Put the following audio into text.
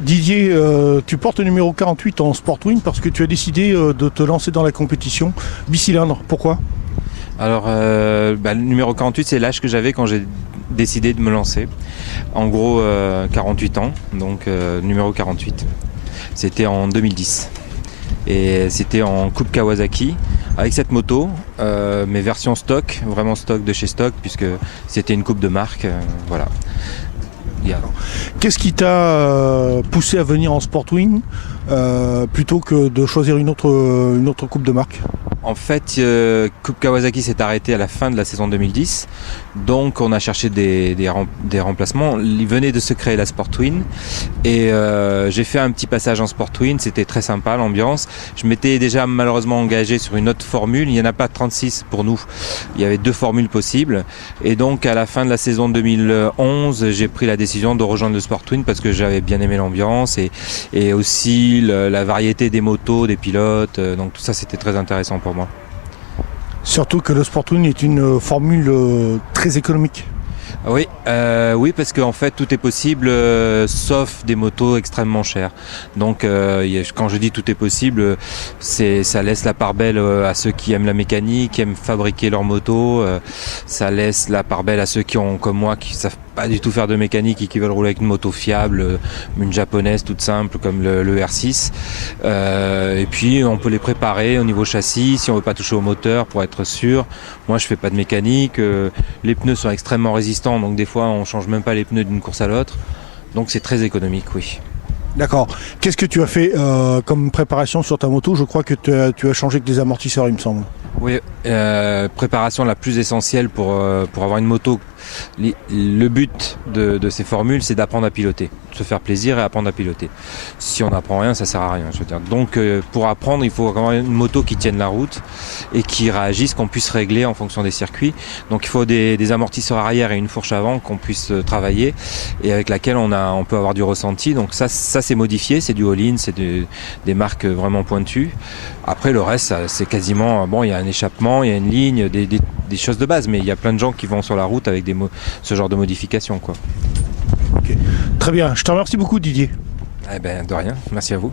Didier, tu portes le numéro 48 en Sportwing parce que tu as décidé de te lancer dans la compétition bicylindre. Pourquoi? Alors, le numéro 48, c'est l'âge que j'avais quand j'ai décidé de me lancer. En gros, 48 ans, donc numéro 48. C'était en 2010. Et c'était en Coupe Kawasaki avec cette moto, mais version stock, vraiment stock de chez Stock, puisque c'était une coupe de marque. Voilà. Qu'est-ce qui t'a poussé à venir en Sportwing plutôt que de choisir une autre coupe de marque? En fait, Coupe Kawasaki s'est arrêté à la fin de la saison 2010, donc on a cherché des remplacements. Il venait de se créer la Sportwing et j'ai fait un petit passage en Sportwing, c'était très sympa l'ambiance. Je m'étais déjà malheureusement engagé sur une autre formule, il n'y en a pas 36 pour nous, il y avait 2 formules possibles et donc à la fin de la saison 2011, j'ai pris la décision de rejoindre le Sportwing parce que j'avais bien aimé l'ambiance et aussi la variété des motos, des pilotes, donc tout ça c'était très intéressant pour moi. Surtout que le Sportwing est une formule très économique. Oui, oui, parce qu'en fait tout est possible sauf des motos extrêmement chères. Donc quand je dis tout est possible, ça laisse la part belle à ceux qui aiment la mécanique, qui aiment fabriquer leurs motos. Ça laisse la part belle à ceux qui ont, comme moi, qui savent pas du tout faire de mécanique et qui veulent rouler avec une moto fiable, une japonaise toute simple comme le R6. Et puis on peut les préparer au niveau châssis si on veut pas toucher au moteur pour être sûr. Moi je fais pas de mécanique, les pneus sont extrêmement résistants donc des fois on change même pas les pneus d'une course à l'autre. Donc c'est très économique, oui. D'accord. Qu'est-ce que tu as fait comme préparation sur ta moto? Je crois que tu as changé que des amortisseurs, il me semble. Oui, préparation la plus essentielle pour avoir une moto. Le but de ces formules, c'est d'apprendre à piloter, de se faire plaisir et apprendre à piloter. Si on n'apprend rien, ça sert à rien. Je veux dire. Donc, pour apprendre, il faut avoir une moto qui tienne la route et qui réagisse, qu'on puisse régler en fonction des circuits. Donc, il faut des amortisseurs arrière et une fourche avant qu'on puisse travailler et avec laquelle on peut avoir du ressenti. Donc ça c'est modifié, c'est du all-in, c'est des marques vraiment pointues. Après, le reste, c'est quasiment bon. Il y a un échappement, il y a une ligne, des choses de base, mais il y a plein de gens qui vont sur la route avec ce genre de modifications, quoi. Okay. Très bien, je te remercie beaucoup Didier. Eh ben, de rien, merci à vous.